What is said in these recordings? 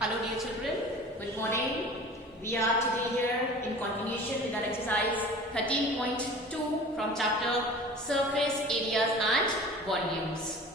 Hello dear children, good morning. We are today here in continuation with our exercise 13.2 from chapter Surface Areas and Volumes.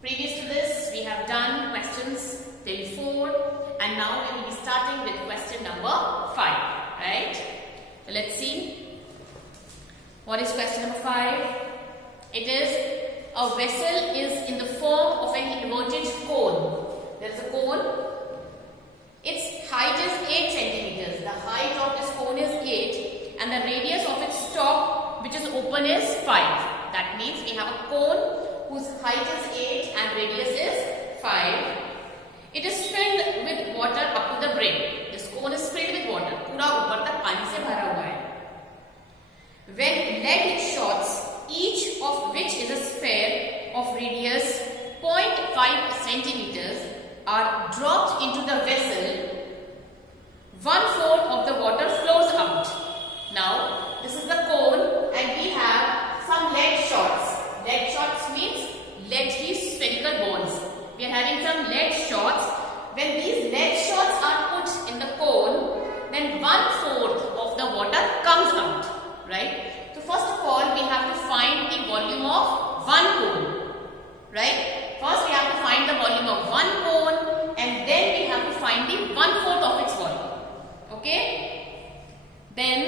Previous to this, we have done questions till 4 and now we will be starting with question number 5, right? So let's see. What is question number 5? It is a vessel is in the form of an inverted cone. There is a cone. Its height is 8 centimeters. The height of this cone is 8 and the radius of its top, which is open, is 5. That means we have a cone whose height is 8 and radius is 5. It is filled with water up to the brim. This cone is filled with water. पूरा ऊपर तक पानी से भरा हुआ है. When lead shots, each of which is a sphere of radius 0.5 centimeters, are dropped into the vessel, 1/4 of the water flows out. Now, this is the cone and we have some lead shots. Lead shots means lead spherical balls. We are having some lead shots. When these lead shots are put in the cone, then 1/4 of the water comes out, right? So first of all, we have to find the volume of one cone, right? First, we have to find the volume of one cone and then we have to find the 1/4 of its volume. Okay? Then,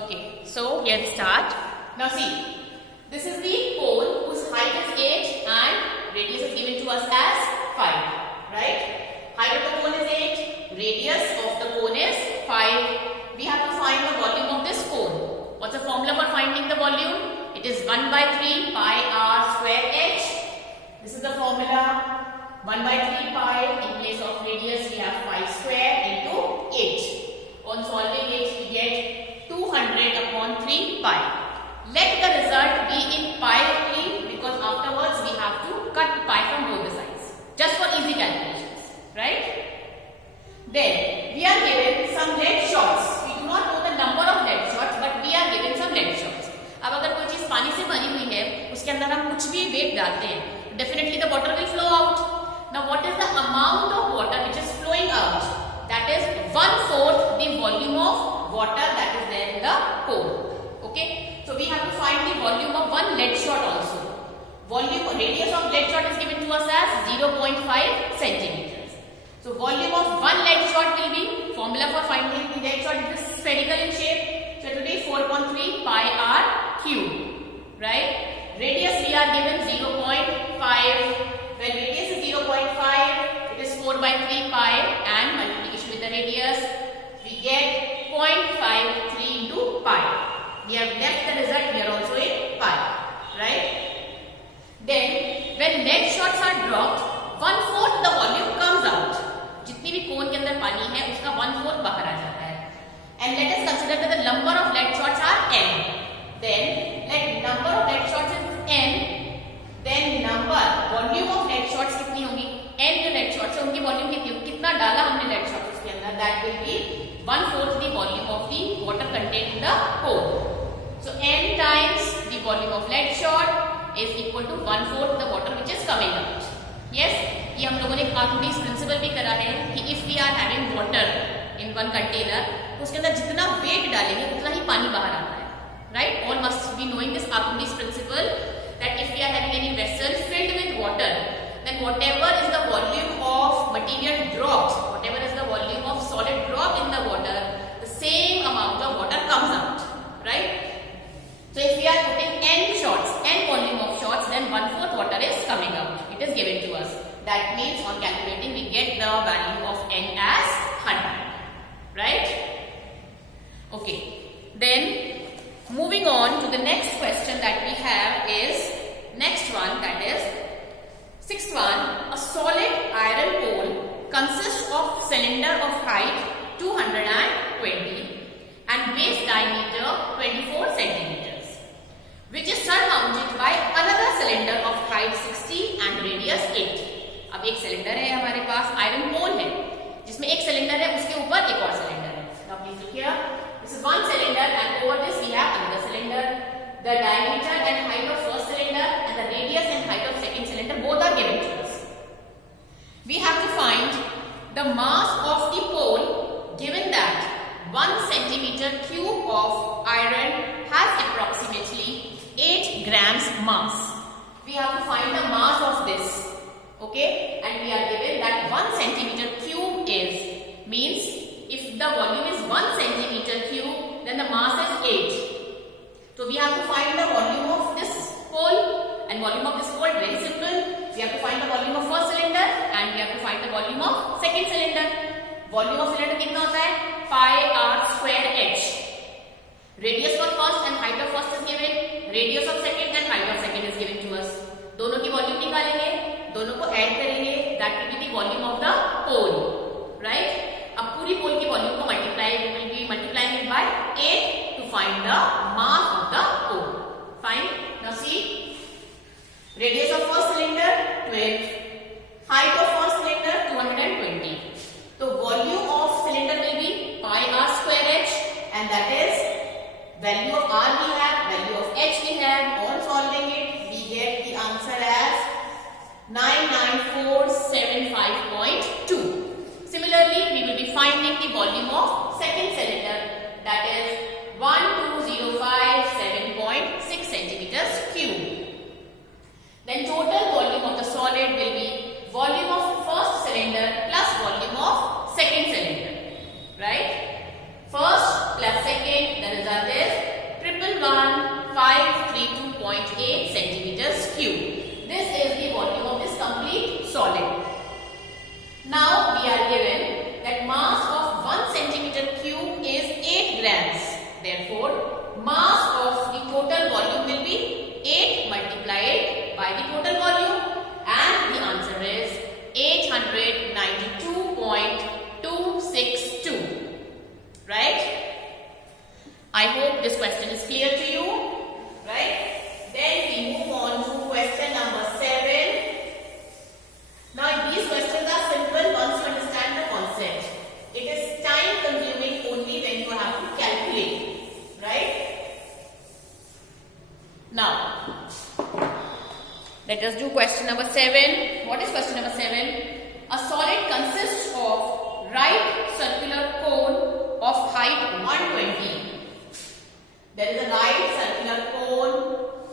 okay, so here we start. Now see, this is the cone whose height is 8 and radius is given to us as 5, right? Height of the cone is 8, radius of the cone is 5. We have to find the volume of this cone. What's the formula for finding the volume? It is 1/3 pi r square h. This is the formula. 1/3 pi, in place of radius we have 5 square into 8. On solving it we get 200 upon 3 pi. Let the result be in pi only because afterwards we have to cut pi from both the sides. Just for easy calculations, right? Then we are given some lead shots. We do not know the number of lead shots, but we are given some lead shots. अब अगर कोई चीज पानी से भरी हुई है, उसके अंदर हम कुछ भी वेट डालते हैं, definitely the water will flow out. Now what is the amount of water which is flowing out? That is 1/4 the volume of water that is there in the cone. Okay, so we have to find the volume of one lead shot also. Radius of lead shot is given to us as 0.5 centimeters. So volume of one lead shot will be, formula for finding the lead shot is spherical in shape. So it will be 4.3 pi r cube, right? Radius we are given 0.5. When radius is 0.5, it is 4/3 pi and multiplication with the radius, we get 0.53 into pi. We have left the result here also in pi, right? Then when lead shots are dropped, 1/4 the volume comes out. जितनी भी कोन के अंदर पानी है उसका 1/4 बाहर आ जाता है. And let us consider that the number of lead shots are n. Then let number of lead shots is n. Then volume of lead shots कितनी होंगी? n जो lead shots है उनकी volume कितनी होगी? कितना डाला हमने lead shots उसके अंदर? That will be 1/4 the volume of the water contained in the cone. So n times the volume of lead shot is equal to 1/4 the water which is coming out. Yes, ये हम लोगों ने Archimedes principal भी करा है कि if we are having water in one container, तो उसके अंदर जितना weight डालेंगे उतना ही पानी बाहर आता है, right? All must be knowing this Archimedes principle that if we are having any vessel filled with water, then whatever is the volume of material dropped, whatever is the volume of solid drop in the water, the same amount of water comes out, right? So if we are putting n shots, n volume of shots, then 1/4 water is coming out. It is given to us. That means on calculating we get the value of n as 100, right? Okay. Then moving on to the next question that we have is next one, that is sixth one. A solid iron pole consists of cylinder of height 220 and base diameter 24 centimeters, which is surmounted by another cylinder of height 60 and radius 8. अब एक cylinder है हमारे पास, iron पोल है जिसमें एक cylinder है, उसके ऊपर एक और सिलेंडर है. Now please look here. This is one cylinder and over this we have another cylinder. The diameter and height of first cylinder and the radius and height of grams mass. We have to find the mass of this. Okay, and we are given that 1 centimeter cube is, means if the volume is 1 centimeter cube, then the mass is 8. So we have to find the volume of this pole, and volume of this pole, very simple. We have to find the volume of first cylinder and we have to find the volume of second cylinder. Volume of cylinder कितना होता है? Pi r square h. Radius for first and height of first is given. Radius of second and height of second is given to us. दोनों की volume निकालेंगे, दोनों को add करेंगे, that will be the volume of the pole, right? अब पूरी पोल की volume को multiply, will be multiplying it by 8 to find the mass of the pole. Fine. Now see, radius of first cylinder 12, height of first cylinder 220. So volume of cylinder will be pi r square h, and that is value of r we have, value of h we have. On solving it, we get the answer as 99475.2. Similarly, we will be finding the volume of second cylinder, that is 12057.6 centimeters cube. Then total volume of the solid will be volume of first cylinder plus volume of second cylinder, right? First plus second, the result is 111,532.8 centimeters cube. This is the volume of this complete solid. Now we are given that mass of 1 centimeter cube is 8 grams. Therefore, mass of the total volume will be 8 multiplied by the total volume, and the answer is 892.262. Right? I hope this question is clear to you. Right? Then we move on to question number 7. Now these questions are simple once you understand the concept. It is time consuming only when you have to calculate. Right? Now, let us do question number 7. What is question number 7? A solid consists of right circular cone of height 120. There is a right circular cone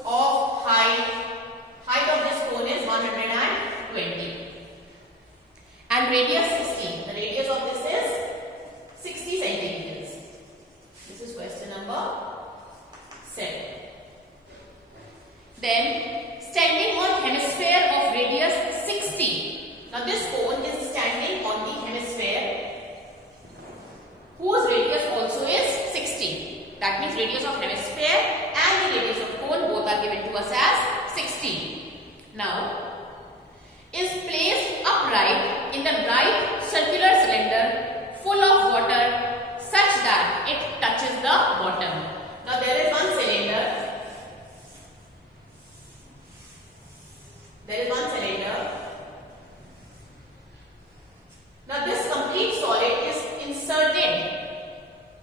of height of this cone is 120 and radius 60. The radius of this is 60 centimeters. This is question number 7. Then standing on hemisphere of radius 60. Now this cone is standing on the hemisphere whose radius also is 60. That means radius of hemisphere and the radius of cone both are given to us as 60. Now, is placed upright in the right circular cylinder full of water such that it touches the bottom. Now there is one cylinder. There is one cylinder. Now this complete solid is inserted,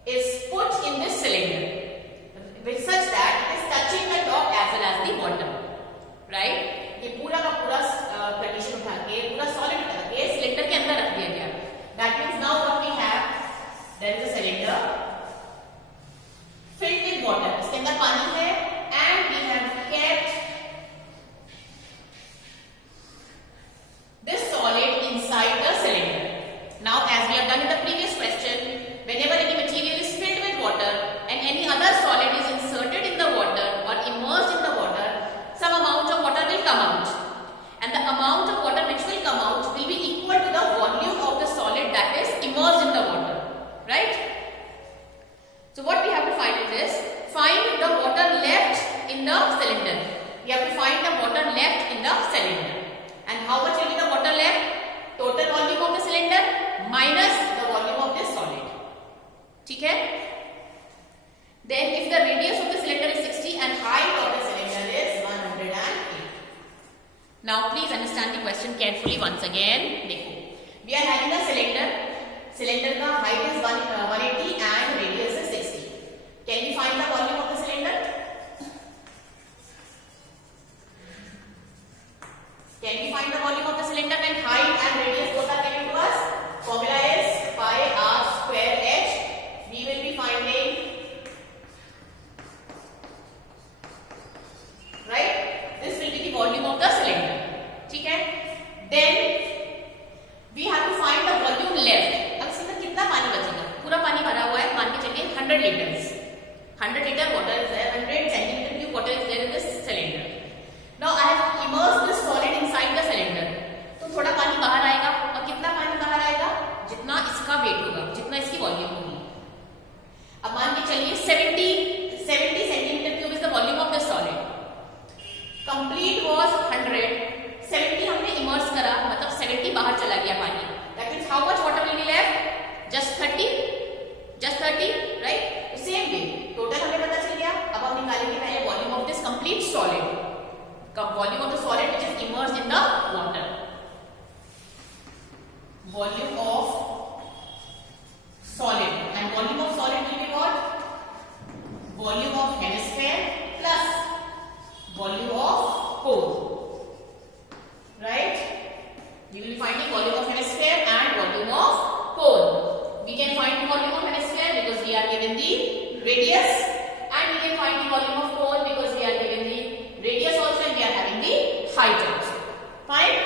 is put in this cylinder with such that it is touching the top as well as the bottom, right? ये पूरा का पूरा condition उठा के पूरा solid उठा के cylinder के अंदर रख दिया गया. That means now what we have, there is a cylinder filled with water. इसके अंदर पानी है and we have kept this solid inside the cylinder. Now, as we have done in the previous question, whenever any material is filled with water and any other solid is inserted in the water or immersed in the water, some amount of water will come out. And the amount of water which will come out will be equal to the volume of the solid that is immersed in the water. Right? So, what we have to find is this. Find the water left in the cylinder. We have to find the water left in the cylinder. And how much will be the water left? Total volume of the cylinder minus the volume of this solid. Okay? Then if the radius of the cylinder is 60 and height of the cylinder is 108. Now please understand the question carefully once again. देखो, we are having a cylinder. Cylinder का height is 180 and radius is 60. Can we find the volume of the cylinder? Can we find the volume of the cylinder when height and radius both are given to us? Formula is pi r square h. We will be finding, right? करा मतलब 70 बाहर चला गया पानी. That means how much water will be left? Just 30. Just 30, right? The same way. Total हमें पता चल गया. अब हम निकालेंगे पहले volume of this complete solid. Volume of the solid which is immersed in the water. Volume of solid, and volume of solid will be what? Volume of hemisphere plus volume of cone, right? You will be finding volume of hemisphere and volume of cone. We can find the volume of hemisphere because we are given the radius, and we can find the volume of cone because we are given the radius also, and we are having the height also. Fine?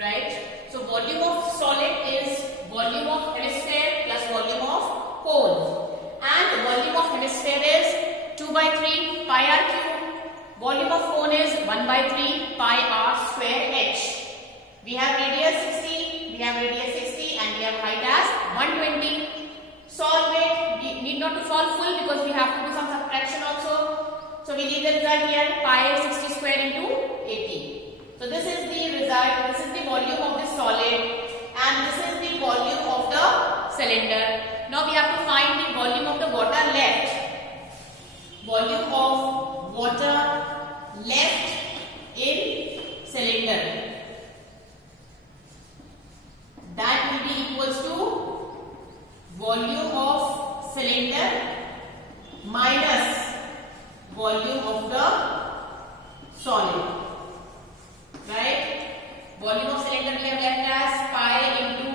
Right? So volume of solid is volume of hemisphere plus volume of cone, and the volume of hemisphere is 2 by 3 pi r cube. Volume of cone is 1 by 3 pi r square h. We have radius 60, and we have height as 120. Solve it. We need not to solve full because we have to do some subtraction also. So we leave the result here, pi 60 square into 80. So this is the result, this is the volume of the solid, and this is the volume of the cylinder. Now we have to find the volume of the water left. Volume of water left in cylinder. That will be equals to volume of cylinder minus volume of the solid. Right? Volume of cylinder we have left as pi into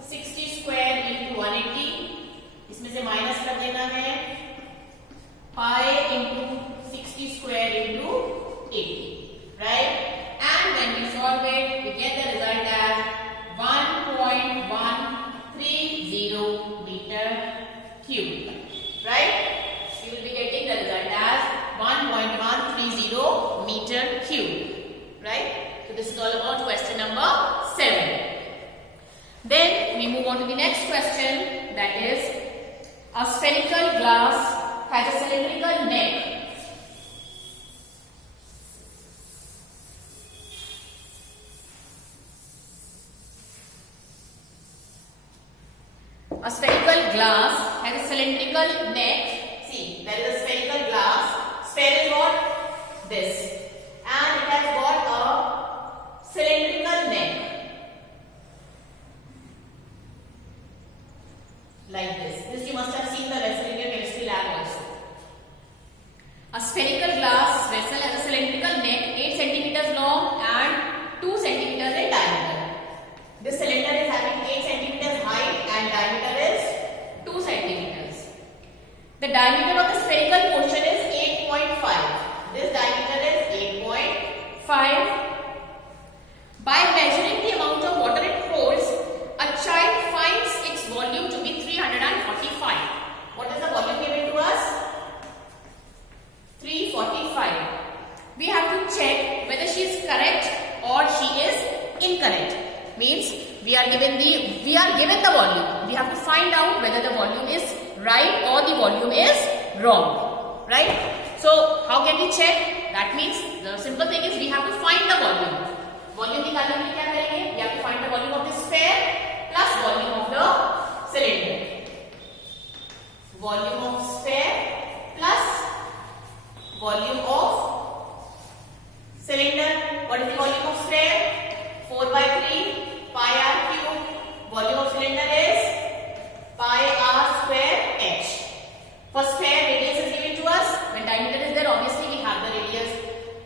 60 square into 180. इसमें से minus कर देना है. Pi into 60 square into 80. Right? And when we solve it, we get the result as 1.130 meter cube. Right? We will be getting the result as 1.130 meter cube. Right? So this is all about question number 7. Then we move on to the next question, that is a spherical glass has a cylindrical neck. A spherical glass has a cylindrical neck. See, there is a spherical glass. Sphere is what? This. And it has got a cylindrical neck like this. This you must have seen the vessel in your chemistry lab also. A spherical glass vessel has a cylindrical neck 8 centimeters long and 2 centimeters in diameter. This cylinder is having 8 centimeters height and diameter is 2 centimeters. The diameter of the spherical portion is 8.5. This diameter is 8.5. By measuring the amount of water it holds, a child finds its volume to be 345. What is the volume given to us? 345. We have to check whether she is correct or she is incorrect. Means we are given the volume. We have to find out whether the volume is right or the volume is wrong. Right? So how can we check? That means the simple thing is we have to find the volume. Volume निकालने के लिए क्या करेंगे? We have to find the volume of the sphere plus volume of the cylinder. Volume of sphere plus volume of cylinder. What is the volume of sphere? 4 by 3 pi r cube. Volume of cylinder is pi r square h. For sphere, radius is given to us. When diameter is there, obviously we have the radius.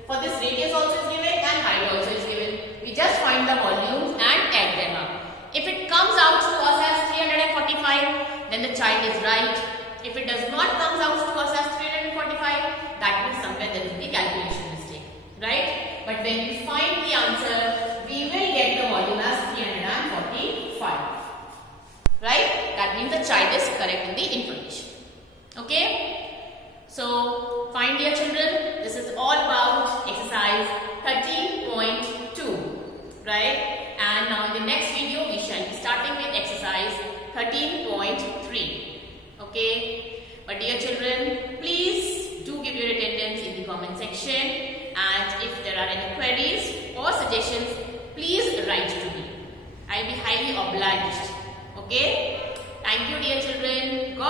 For this, radius also is given and height also is given. We just find the volumes and add them up. If it comes out to us as 345, then the child is right. If it does not come out to us as 345, that means somewhere there is the calculation mistake. Right? But when we find the answer, we will get the volume as 345. Right? That means the child is correct in the information. Okay? So, fine dear children, this is all about exercise 13.2. Right? And now in the next video, we shall be starting with exercise 13.3. Okay? But dear children, please your attendance in the comment section, and if there are any queries or suggestions, please write to me. I'll be highly obliged. Okay? Thank you, dear children. God